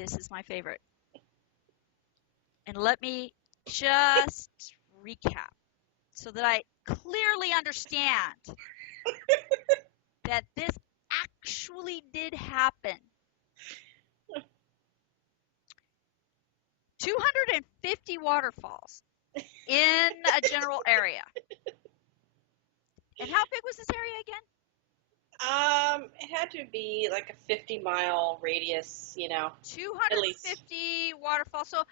This is my favorite. And let me just recap so that I clearly understand that this actually did happen. 250 waterfalls in a general area. And how big was this area again? It had to be like a 50-mile radius, 250 waterfalls. So,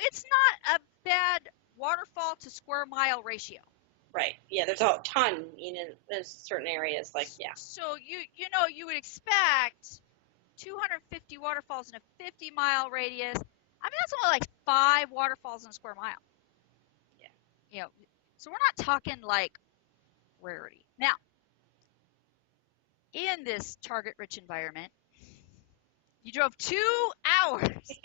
it's not a bad waterfall to square mile ratio. Right. Yeah, there's a ton, in certain areas, So, you would expect 250 waterfalls in a 50-mile radius. I mean, that's only like 5 waterfalls in a square mile. Yeah. So we're not talking like rarity. Now, in this target-rich environment, you drove 2 hours.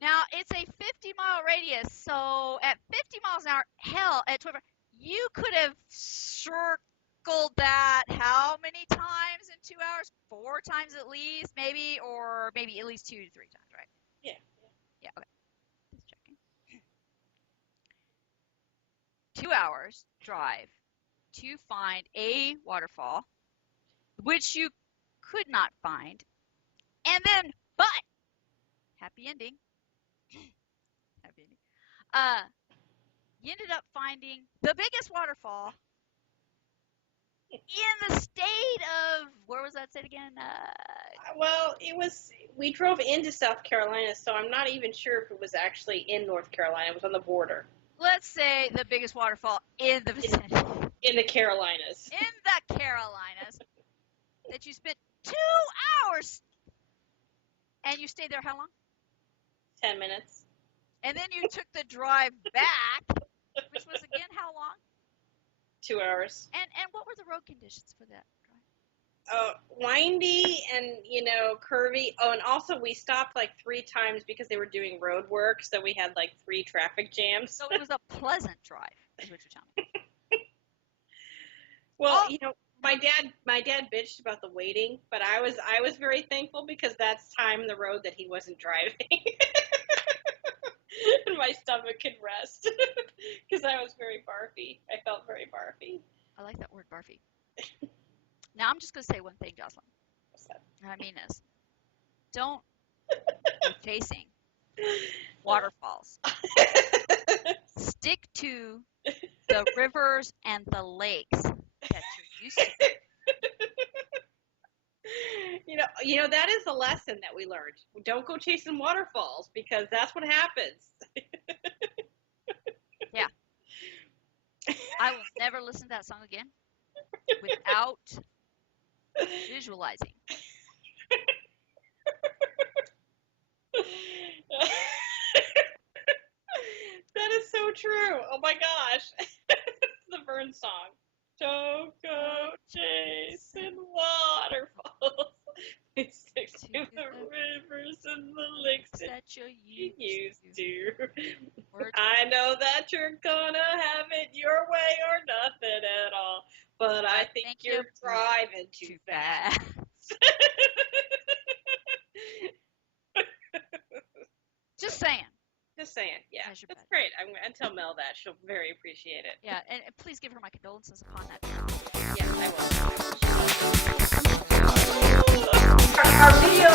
Now, it's a 50-mile radius, so at 50 miles an hour, hell, at 12, you could have circled that how many times in 2 hours? 4 times at least, maybe, or maybe at least 2 to 3 times, right? Yeah. Yeah, okay. Just checking. 2 hours drive to find a waterfall, which you could not find, and then, but, happy ending. Happy ending. You ended up finding the biggest waterfall in the state of, where was that state again? Well, we drove into South Carolina, so I'm not even sure if it was actually in North Carolina. It was on the border. Let's say the biggest waterfall in the vicinity. In the Carolinas. In the Carolinas. That you spent 2 hours. And you stayed there how long? 10 minutes. And then you took the drive back, which was again how long? 2 hours. And what were the road conditions for that drive? Windy and, curvy. Oh, and also we stopped like 3 times because they were doing road work, so we had like 3 traffic jams. So it was a pleasant drive, is what you're telling me. Well, my dad bitched about the waiting, but I was very thankful because that's time the road that he wasn't driving. And my stomach could rest because I was very barfy. I felt very barfy. I like that word, barfy. Now I'm just going to say one thing, Jocelyn. What's that? And I mean this. Don't go chasing waterfalls. Stick to the rivers and the lakes that you're used to. That is the lesson that we learned. Don't go chasing waterfalls because that's what happens. Yeah. I will never listen to that song again without visualizing. That is so true. Oh my gosh. It's the Vern song. Don't go chasing waterfalls. We stick to the rivers and the lakes that you used to. I know that you're gonna have it your way or nothing at all, but I think you're driving too fast. Just saying. Just saying, yeah. That's great. I'm going to tell Mel that. She'll very appreciate it. Yeah, and please give her my condolences upon that. Yeah, I will. Our video